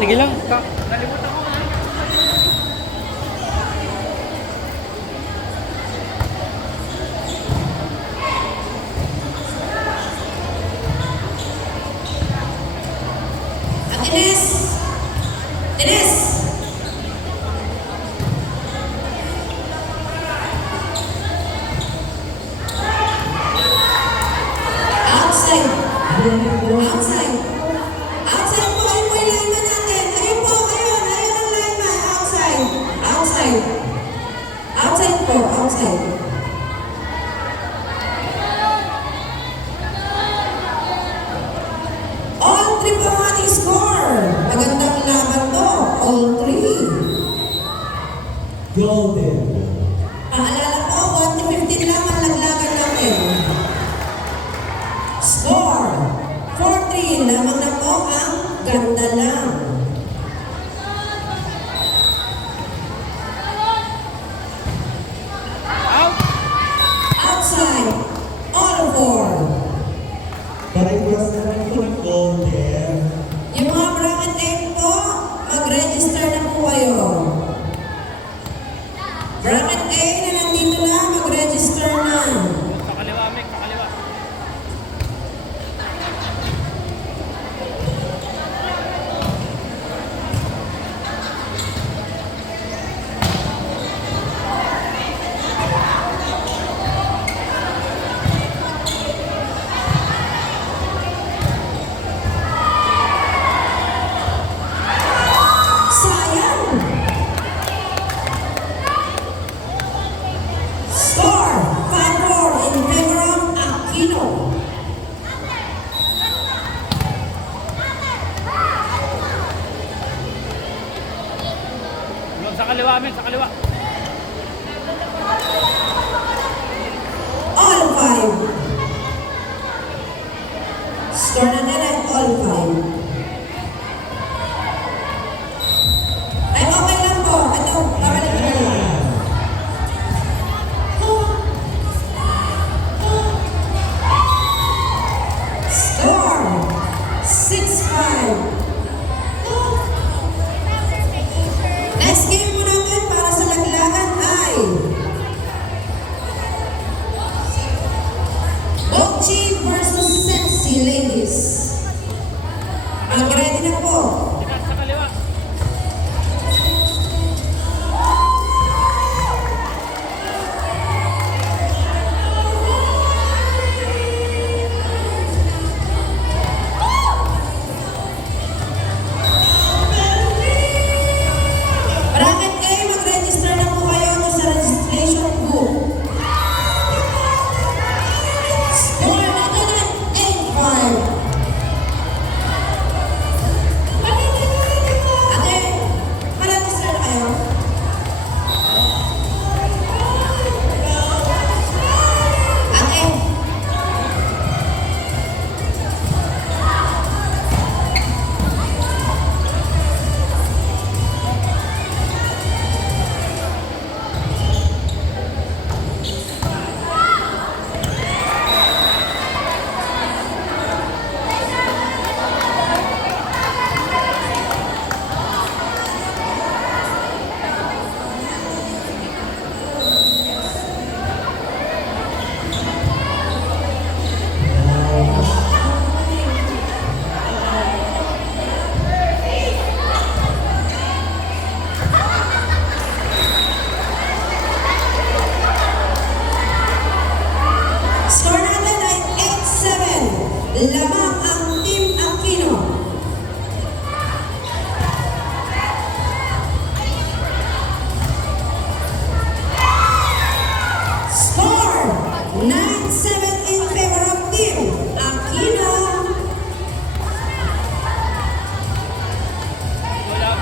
Sige lang. Nalimutan ko. Ines! Ines! Outside! Outside! Outside po! Ayun po yung lineman natin! Ayun po! Ayun! Ayun ang lineman! Outside! Outside! Outside po! Outside! All three po ang ating score! Magandang laban to! All three! Golden. Paalala po, 1 to 15 lang ang laglagan natin. Score! 4-3. Lamang na po ang ganda lang. Out. Outside. All four. Pare-paras na lang ito ng golden. Yung mga bracket 8 po, mag-register na po kayo. Bracket A na nandito na, mag-register na. Pakaliwa, Mick. Pakaliwa. Sayang! Score 5-4 in favor of Aquino. Tulog sa kaliwa, Mick. Sa kaliwa. All five. Score na nila all five. Ay, okay lang po. Ito, babalik ko lang. Score 6-5. Next game po natin para sa laglagan ay Bocchi versus Sexy Ladies. Mag-ready na po. Tikas sa kaliwa. Bracket A, mag-register na po kayo doon sa registration book. Score natin ay 8-5. Ate, mag-register na kayo. Ate, score natin ay 8-7. Lamang ang Team Aquino. Score 9-7 in favor of Team Aquino. Wala.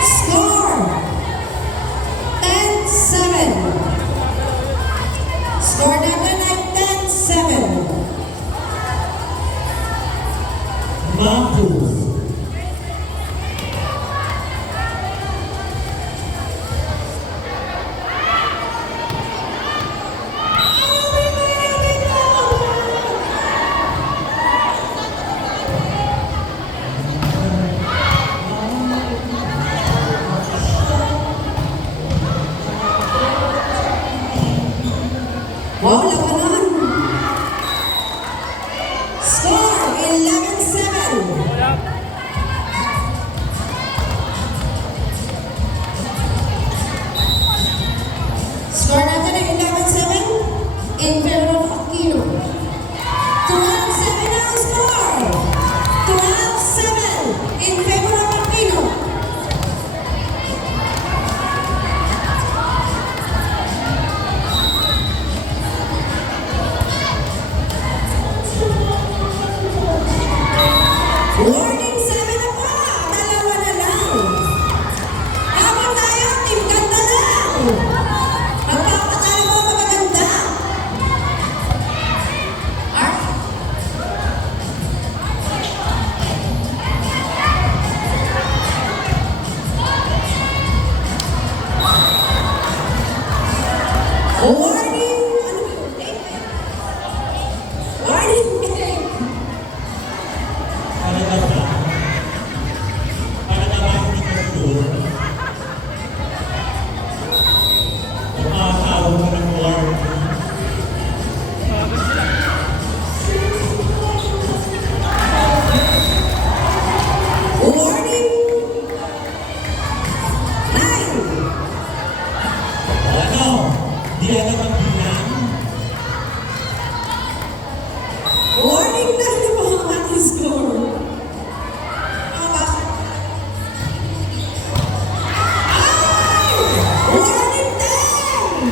Score 10-7. Score natin ay 10-7. Marcos. Wow, labanan. Score, 11-7. Wala. Score natin ay 11-7 in favor of Aquino. 12-7 ang score. 12-7 in favor of Aquino. Warning, 7 na pa. Dalawa na lang. Habang tayo, team ganda lang. Magpapatalo mo magaganda. Ark. Warning. Warning. Para naman hindi ka sure. Makakawag mo ng warning. Pagod sila. Warning. 9. Ano? Di ano ang bilang? Warning na po ang ating score. Ay! Warning 10!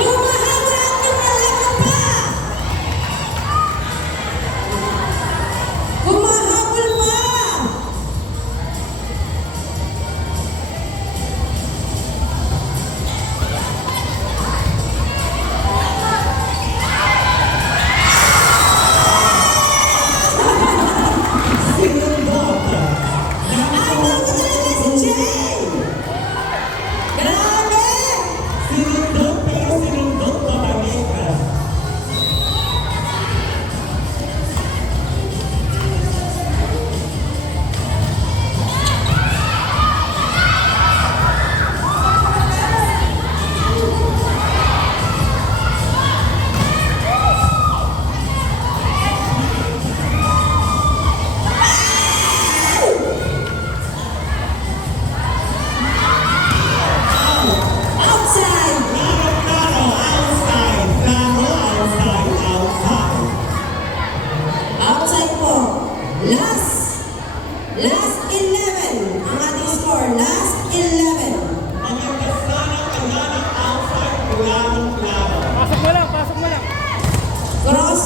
Humahabol at lumalaban pa! Humahabol pa! Sinundot. Idol ko talaga si Jay! Grabe! Sinundot pero sinundot pa kami ka. Outside! Klaro, outside. Klaro, outside, outside. Outside po. Last 11 ang ating score. Last 11. Maganda sana kaya ng outside. Klaro, klaro. Pasok mo lang, pasok mo lang. Cross.